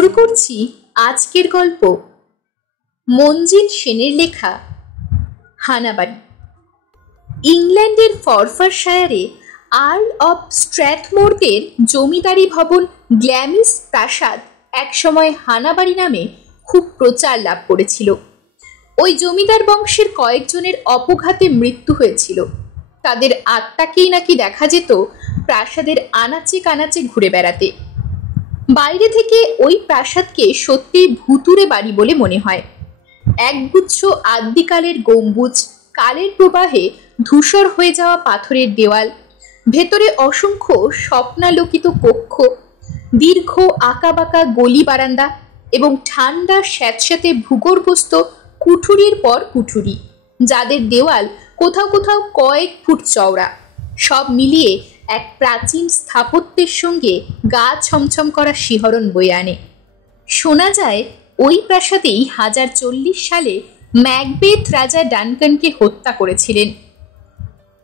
শুরু করছি আজকের গল্প মঞ্জিল সেনের লেখা হানাবাড়ি। ইংল্যান্ডের ফরফারশায়ারে আর্ল অব স্ট্র্যাথমোরদের জমিদারি ভবন গ্ল্যামিস প্রাসাদ একসময় হানাবাড়ি নামে খুব প্রচার লাভ করেছিল। ওই জমিদার বংশের কয়েকজনের অপঘাতে মৃত্যু হয়েছিল। তাদের আত্মাকেই নাকি দেখা যেত প্রাসাদের আনাচে কানাচে ঘুরে বেড়াতে। বাইরে থেকে ওই প্রাসাদকে সত্যি ভুতুরে বাড়ি বলে মনে হয়। একগুচ্ছ আদ্যিকালের গম্বুজ, কালের প্রবাহে ধূসর হয়ে যাওয়া পাথরের দেওয়াল, ভেতরে অসংখ্য স্বপ্নালোকিত কক্ষ, দীর্ঘ আঁকাবাঁকা গলি বারান্দা এবং ঠান্ডা স্যাঁতস্যাঁতে ভূগর্ভস্থ কুঠুরির পর কুঠুরি, যাদের দেওয়াল কোথাও কোথাও কয়েক ফুট চওড়া, সব মিলিয়ে এক প্রাচীন স্থাপত্যের সঙ্গে গা ছমছম করা শিহরণ বয়ে আনে। শোনা যায় ওই প্রাসাদেই 1040 সালে ম্যাকবেথ রাজা ডানকানকে হত্যা করেছিলেন।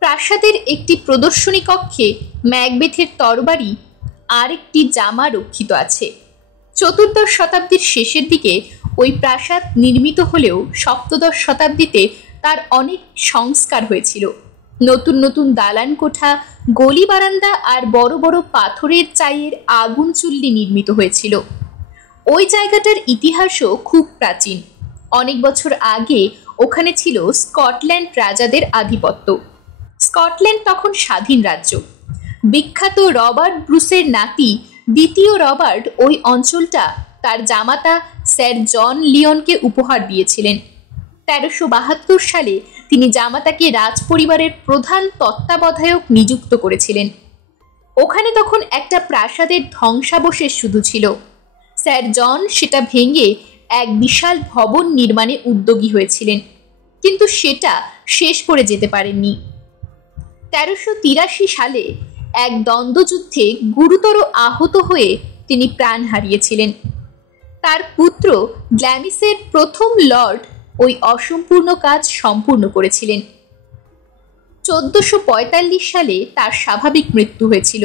প্রাসাদের একটি প্রদর্শনী কক্ষে ম্যাকবেথের তরবারি আর একটি জামা রক্ষিত আছে। 14 শতাব্দীর শেষের দিকে ওই প্রাসাদ নির্মিত হলেও 17 শতাব্দীতে তার অনেক সংস্কার হয়েছিল। নতুন নতুন দালান কোঠা, গলি বারান্দা আর বড় বড় পাথরের চাইয়ের আগুন চুল্লি নির্মিত হয়েছিল। ওই জায়গাটার ইতিহাসও খুব প্রাচীন। অনেক বছর আগে ওখানে ছিল স্কটল্যান্ড রাজাদের আধিপত্য। স্কটল্যান্ড তখন স্বাধীন রাজ্য। বিখ্যাত রবার্ট ব্রুসের নাতি দ্বিতীয় রবার্ট ওই অঞ্চলটা তার জামাতা স্যার জন লিওনকে উপহার দিয়েছিলেন। 1372 সালে তিনি জামাতাকে রাজপরিবারের প্রধান তত্ত্বাবধায়ক নিযুক্ত করেছিলেন। ওখানে তখন একটা প্রাসাদের ধ্বংসাবশেষ শুধু ছিল। স্যার জন সেটা ভেঙে এক বিশাল ভবন নির্মাণে উদ্যোগী হয়েছিলেন, কিন্তু সেটা শেষ করে যেতে পারেননি। 1383 সালে এক দ্বন্দ্বযুদ্ধে গুরুতর আহত হয়ে তিনি প্রাণ হারিয়েছিলেন। তার পুত্র গ্ল্যামিসের প্রথম লর্ড ওই অসম্পূর্ণ কাজ সম্পূর্ণ করেছিলেন। 1445 সালে তার স্বাভাবিক মৃত্যু হয়েছিল।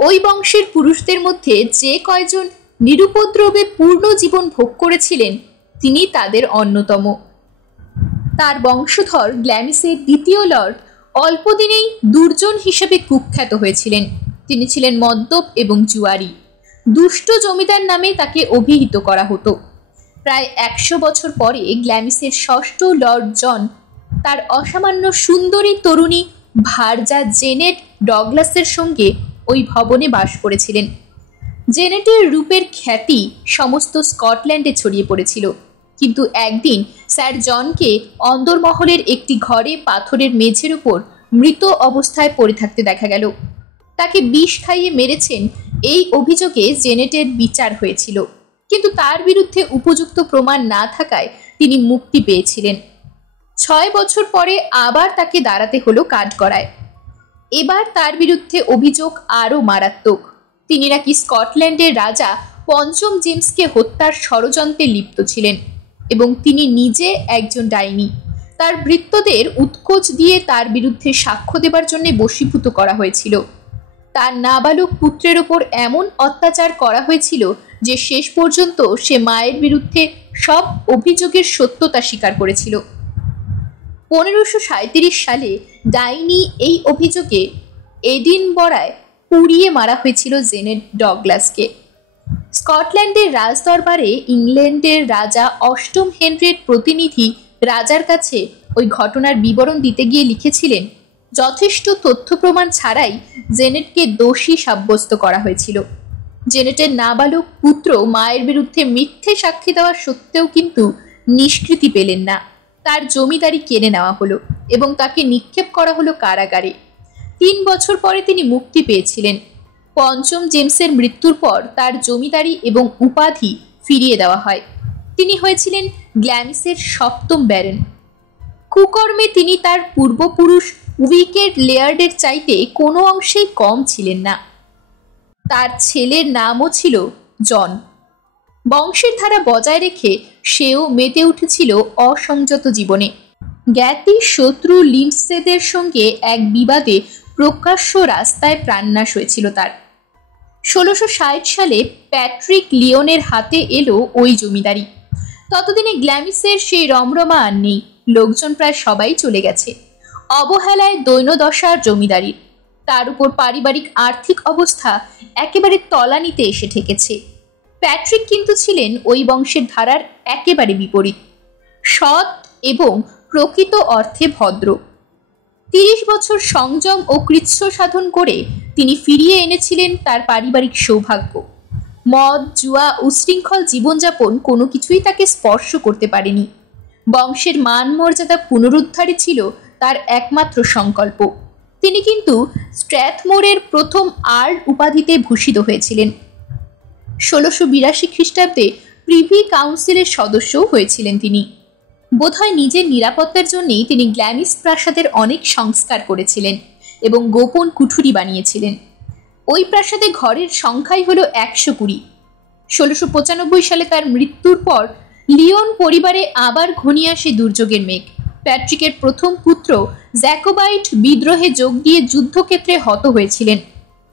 ওই বংশের পুরুষদের মধ্যে যে কয়জন নিরুপদ্রবে পূর্ণ জীবন ভোগ করেছিলেন, তিনি তাদের অন্যতম। তার বংশধর গ্ল্যামিসের দ্বিতীয় লর্ড অল্পদিনেই দুর্জন হিসেবে কুখ্যাত হয়েছিলেন। তিনি ছিলেন মদ্যপ এবং জুয়ারি। দুষ্ট জমিদার নামে তাকে অভিহিত করা হতো। প্রায় 100 বছর পরে গ্ল্যামিসের ষষ্ঠ লর্ড জন তার অসামান্য সুন্দরী তরুণী ভার্জা জেনেট ডগলাসের সঙ্গে ওই ভবনে বাস করেছিলেন। জেনেটের রূপের খ্যাতি সমস্ত স্কটল্যান্ডে ছড়িয়ে পড়েছিল, কিন্তু একদিন স্যার জনকে অন্দরমহলের একটি ঘরে পাথরের মেঝের উপর মৃত অবস্থায় পড়ে থাকতে দেখা গেল। তাকে বিষ খাইয়ে মেরেছেন এই অভিযোগে জেনেটের বিচার হয়েছিল, কিন্তু তার বিরুদ্ধে উপযুক্ত প্রমাণ না থাকায় তিনি মুক্তি পেয়েছিলেন। 6 বছর পরে আবার তাকে দাঁড়াতে হলো কাঠগড়ায়। এবার তার বিরুদ্ধে অভিযোগ আরও মারাত্মক। তিনি নাকি স্কটল্যান্ডের রাজা পঞ্চম জেমসকে হত্যার ষড়যন্ত্রে লিপ্ত ছিলেন এবং তিনি নিজে একজন ডাইনি। তার ভৃত্যদের উৎকোচ দিয়ে তার বিরুদ্ধে সাক্ষ্য দেবার জন্য বশীভূত করা হয়েছিল। তার নাবালক পুত্রের ওপর এমন অত্যাচার করা হয়েছিল যে শেষ পর্যন্ত সে মায়ের বিরুদ্ধে সব অভিযোগের সত্যতা স্বীকার করেছিল। 1537 সালে ডাইনি এই অভিযোগে এডিনবরায় পুড়িয়ে মারা হয়েছিল জেনেট ডগলাসকে। স্কটল্যান্ডের রাজদরবারে ইংল্যান্ডের রাজা অষ্টম হেনরির প্রতিনিধি রাজার কাছে ওই ঘটনার বিবরণ দিতে গিয়ে লিখেছিলেন, যথেষ্ট তথ্য প্রমাণ ছাড়াই জেনেটকে দোষী সাব্যস্ত করা হয়েছিল। জেনেটের নাবালক পুত্র মায়ের বিরুদ্ধে মিথ্যে সাক্ষী দেওয়া সত্ত্বেও কিন্তু নিষ্কৃতি পেলেন না। তার জমিদারি কেড়ে নেওয়া হলো এবং তাকে নিক্ষেপ করা হলো কারাগারে। 3 বছর পরে তিনি মুক্তি পেয়েছিলেন। পঞ্চম জেমসের মৃত্যুর পর তার জমিদারি এবং উপাধি ফিরিয়ে দেওয়া হয়। তিনি হয়েছিলেন গ্ল্যামিসের 7ম ব্যারন। কুকর্মে তিনি তার পূর্বপুরুষ উইকেট লেয়ার্ডের চাইতে কোনো অংশেই কম ছিলেন না। তার ছেলের নামও ছিল জন। বংশের ধারা বজায় রেখে সেও মেতে উঠেছিল অসংযত জীবনে। জ্ঞাতি শত্রু লিন্ডসেদের সঙ্গে এক বিবাদে প্রকাশ্য রাস্তায় প্রাণনাশ হয়েছিল তার। 1660 সালে প্যাট্রিক লিওনের হাতে এলো ওই জমিদারি। ততদিনে গ্ল্যামিসের সেই রমরমা আর নেই, লোকজন প্রায় সবাই চলে গেছে। অবহেলায় দৈন্যদশার জমিদারির, তার উপর পারিবারিক আর্থিক অবস্থা একেবারে তলানিতে এসে ঠেকেছে। প্যাট্রিক কিন্তু ছিলেন ওই বংশের ধারার একেবারে বিপরীত, সৎ এবং প্রকৃত অর্থে ভদ্র। 30 বছর সংযম ও কৃচ্ছ সাধন করে তিনি ফিরিয়ে এনেছিলেন তার পারিবারিক সৌভাগ্য। মদ, জুয়া, উশৃঙ্খল জীবনযাপন কোনো কিছুই তাকে স্পর্শ করতে পারেনি। বংশের মান মর্যাদা পুনরুদ্ধারই ছিল তার একমাত্র সংকল্প। তিনি কিন্তু স্ট্র্যাথমোরের প্রথম আর্ল উপাধিতে ভূষিত হয়েছিলেন। 1682 খ্রিস্টাব্দে প্রিভি কাউন্সিলের সদস্যও হয়েছিলেন তিনি। বোধহয় নিজের নিরাপত্তার জন্যই তিনি গ্ল্যামিস প্রাসাদের অনেক সংস্কার করেছিলেন এবং গোপন কুঠুরি বানিয়েছিলেন। ওই প্রাসাদে ঘরের সংখ্যাই হলো 120। 1695 সালে তার মৃত্যুর পর লিওন পরিবারে আবার ঘনিয়ে আসে দুর্যোগের মেঘ। প্যাট্রিকের প্রথম পুত্র জ্যাকোবাইট বিদ্রোহে যোগ দিয়ে যুদ্ধক্ষেত্রে হত হয়েছিলেন।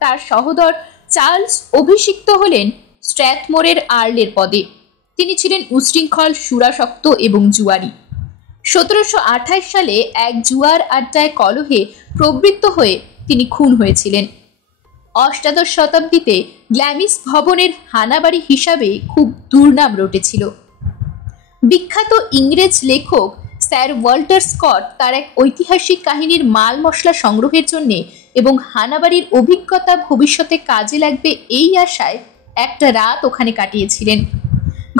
তার সহোদর চার্লস অভিষিক্ত হলেন স্ট্র্যাথমোরের আর্লের পদে। তিনি ছিলেন উশৃঙ্খল, সুরাসক্ত এবং জুয়ারি। 1728 সালে এক জুয়ার আড্ডায় কলহে প্রবৃত্ত হয়ে তিনি খুন হয়েছিলেন। অষ্টাদশ শতাব্দীতে গ্ল্যামিস ভবনের হানাবাড়ি হিসাবে খুব দুর্নাম রটেছিল। বিখ্যাত ইংরেজ লেখক স্যার ওয়াল্টার স্কট তার এক ঐতিহাসিক কাহিনীর মাল মশলা সংগ্রহের জন্য এবং হানাবাড়ির অভিজ্ঞতা ভবিষ্যতে কাজে লাগবে এই আশায় একটা রাত ওখানে কাটিয়েছিলেন।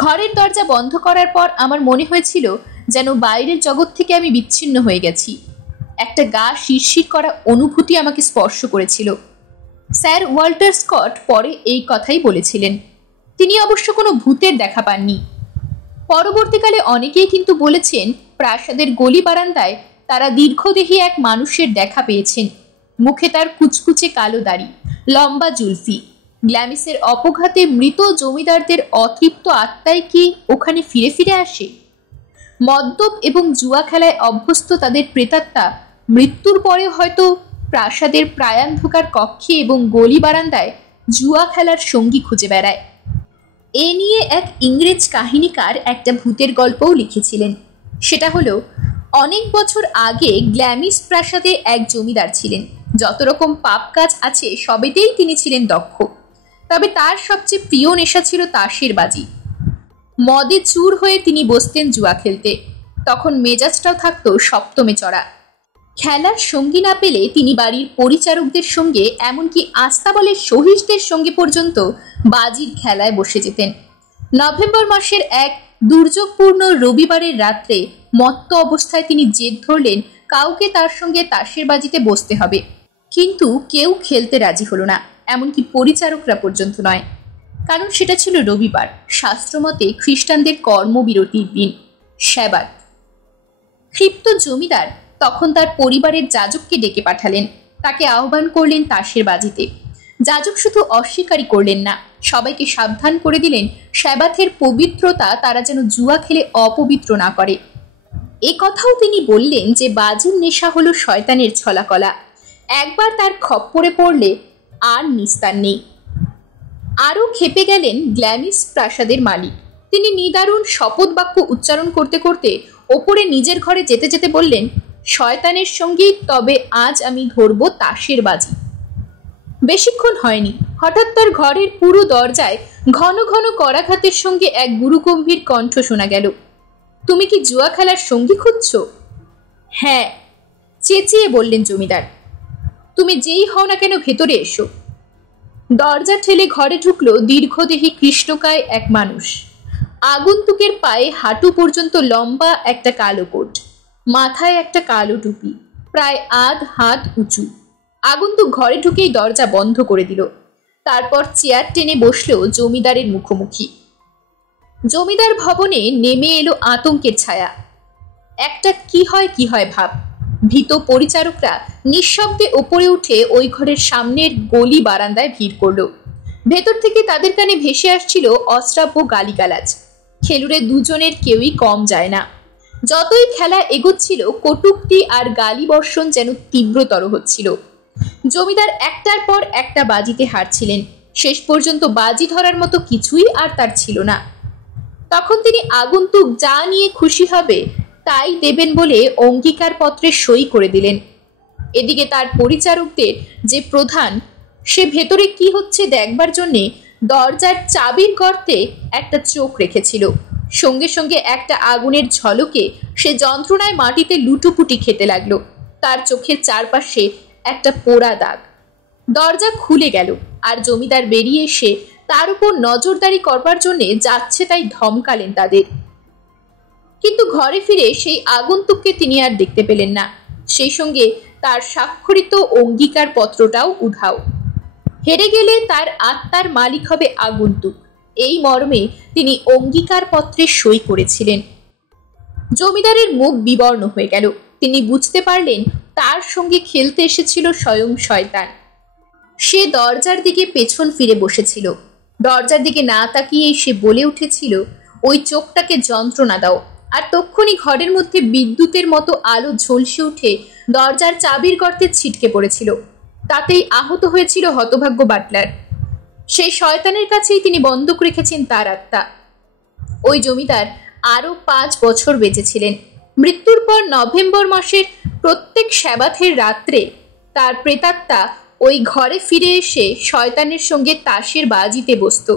ঘরের দরজা বন্ধ করার পর আমার মনে হয়েছিল যেন বাইরের জগৎ থেকে আমি বিচ্ছিন্ন হয়ে গেছি। একটা গা শিরশির করা অনুভূতি আমাকে স্পর্শ করেছিল। স্যার ওয়াল্টার স্কট পরে এই কথাই বলেছিলেন। তিনি অবশ্য কোনো ভূতের দেখা পাননি। পরবর্তীকালে অনেকেই কিন্তু বলেছেন প্রাসাদের গলি বারান্দায় তারা দীর্ঘদেহী এক মানুষের দেখা পেয়েছেন। মুখে তার কুচকুচে কালো দাড়ি, লম্বা জুলফি। গ্ল্যামিসের অপঘাতে মৃত জমিদারদের অতৃপ্ত আত্মাই কি ওখানে ফিরে ফিরে আসে? মদ্যপ এবং জুয়া খেলায় অভ্যস্ত তাদের প্রেতাত্মা মৃত্যুর পরে হয়তো প্রাসাদের প্রায়ান্ধকার কক্ষে এবং গলি বারান্দায় জুয়া খেলার সঙ্গী খুঁজে বেড়ায়। এ নিয়ে এক ইংরেজ কাহিনীকার একটা ভূতের গল্পও লিখেছিলেন। সেটা হলো, অনেক বছর আগে গ্ল্যামিস প্রাসাদে এক জমিদার ছিলেন। যত রকম পাপ কাজ আছে সবেতেই তিনি ছিলেন দক্ষ, তবে তার সবচেয়ে প্রিয় নেশা ছিল তাসের বাজি। মদে চুর হয়ে তিনি বসতেন জুয়া খেলতে। তখন মেজাজটাও থাকতো সপ্তমে চড়া। খেলার সঙ্গী না পেলে তিনি বাড়ির পরিচারকদের সঙ্গে, এমনকি আস্তাবলের সহিসদের সঙ্গে পর্যন্ত বাজির খেলায় বসে যেতেন। নভেম্বর মাসের এক দুর্যোগপূর্ণ রবিবারের রাত্রে মত্ত অবস্থায় তিনি জেদ ধরলেন কাউকে তার সঙ্গে তাসের বাজিতে বসতে হবে, কিন্তু কেউ খেলতে রাজি হলো না, এমনকি পরিচারকরা পর্যন্ত নয়। কারণ সেটা ছিল রবিবার, শাস্ত্রমতে খ্রিস্টানদের কর্মবিরতির দিন, সাবাত। ক্ষিপ্ত জমিদার তখন তার পরিবারের যাজককে ডেকে পাঠালেন, তাকে আহ্বান করলেন তাসের বাজিতে। যাজক শুধু অস্বীকারই করলেন না, সবাইকে সাবধান করে দিলেন সাবাথের পবিত্রতা তারা যেন জুয়া খেলে অপবিত্র না করে। এ কথাও তিনি বললেন যে বাজির নেশা হলো শয়তানের ছলাকলা, একবার তার খপ্পরে পড়লে আর নিস্তার নেই। আরও খেপে গেলেন গ্ল্যামিস প্রাসাদের মালিক। তিনি নিদারুণ শপথ বাক্য উচ্চারণ করতে করতে ওপরে নিজের ঘরে যেতে যেতে বললেন, শয়তানের সঙ্গী, তবে আজ আমি ধরব তাসের বাজি। বেশিক্ষণ হয়নি, হঠাৎ তার ঘরের পুরো দরজায় ঘন ঘন করাঘাতের সঙ্গে এক গুরুগম্ভীর কণ্ঠ শোনা গেল, তুমি কি জুয়া খেলার সঙ্গী খুঁজছ? হ্যাঁ, চেঁচিয়ে বললেন জমিদার। তুমি যেই হও না কেন ভেতরে এসো। দরজা ঠেলে ঘরে ঢুকলো দীর্ঘদেহী কৃষ্ণকায় এক মানুষ। আগন্তুকের পায়ে হাঁটু পর্যন্ত লম্বা একটা কালো কোট, মাথায় একটা কালো টুপি, প্রায় আধ হাত উঁচু। আগন্তুক ঘরে ঢুকেই দরজা বন্ধ করে দিল। তারপর চেয়ার টেনে বসলো জমিদারের মুখোমুখি। জমিদার ভবনে নেমে এলো আতঙ্কের ছায়া। একটা কি হয় ভাব। ভীত পরিচারকরা নিঃশব্দে ওপরে উঠে ওই ঘরের সামনের গলি বারান্দায় ভিড় করলো। ভেতর থেকে তাদের কানে ভেসে আসছিল অশ্রাব্য গালিগালাজ। খেলুড়ে দুজনের কেউই কম যায় না। যতই খেলা এগোচ্ছিল, কটূক্তি আর গালি বর্ষণ যেন তীব্রতর হচ্ছিল। জমিদার একটার পর একটা বাজিতে হারছিলেন। শেষ পর্যন্ত বাজি ধরার মতো কিছুই আর তার ছিল না। তখন তিনি আগন্তুক যা নিয়ে খুশি হবে তাই দেবেন বলে অঙ্গীকার পত্রে সই করে দিলেন। এদিকে তার পরিচারকদের যে প্রধান, সে ভেতরে কি হচ্ছে দেখবার জন্যে দরজার চাবির গর্তে একটা চোখ রেখেছিল। সঙ্গে সঙ্গে একটা আগুনের ঝলকে সে যন্ত্রণায় মাটিতে লুটোপুটি খেতে লাগলো। তার চোখের চারপাশে একটা পোড়া দাগ। দরজা খুলে গেল আর জমিদার বেরিয়ে এসে তার উপর নজরদারি করবার জন্য যাচ্ছে তাই ধমকালেন তাদের। কিন্তু ঘরে ফিরে সেই আগন্তুককে তিনি আর দেখতে পেলেন না। সেই সঙ্গে তার স্বাক্ষরিত অঙ্গীকার পত্রটাও উধাও। হেরে গেলে তার আত্মার মালিক হবে আগন্তুক, এই মর্মে তিনি অঙ্গীকার পত্রে সই করেছিলেন। জমিদারের মুখ বিবর্ণ হয়ে গেল। তিনি বুঝতে পারলেন তার সঙ্গে খেলতে এসেছিল স্বয়ং শয়তান। সে দরজার দিকে পেছন ফিরে বসেছিল। দরজার দিকে না তাকিয়েই সে বলে উঠেছিল, ওই চোখটাকে যন্ত্রণা দাও। আর তক্ষুনি ঘরের মধ্যে বিদ্যুতের মতো আলো ঝলসে উঠে দরজার চাবির গর্তে ছিটকে পড়েছিল। তাতেই আহত হয়েছিল হতভাগ্য বাটলার। সেই শয়তানের কাছেই তিনি বন্ধক রেখেছেন তার আত্মা। ওই জমিদার আরো 5 বছর বেঁচেছিলেন। মৃত্যুর পর নভেম্বর মাসের প্রত্যেক সেবাথের রাত্রে তার প্রেতাত্মা ওই ঘরে ফিরে এসে শয়তানের সঙ্গে তাসের বাজিতে বসত।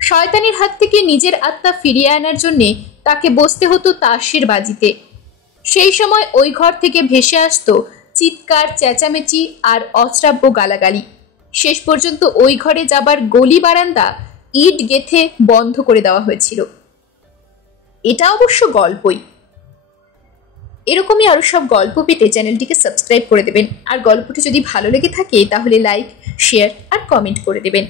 শয়তানের হাত থেকে নিজের আত্মা ফিরিয়ে আনার জন্যে তাকে বসতে হতো তাসের বাজিতে। সেই সময় ওই ঘর থেকে ভেসে আসতো চিৎকার, চেঁচামেচি আর অশ্রাব্য গালাগালি। শেষ পর্যন্ত ওই ঘরে যাবার গলি বারান্দা ইট গেথে বন্ধ করে দেওয়া হয়েছিল। এটা অবশ্য গল্পই। এরকমই আরো সব গল্প পেতে চ্যানেলটিকে সাবস্ক্রাইব করে দেবেন। আর গল্পটি যদি ভালো লেগে থাকে তাহলে লাইক, শেয়ার আর কমেন্ট করে দেবেন।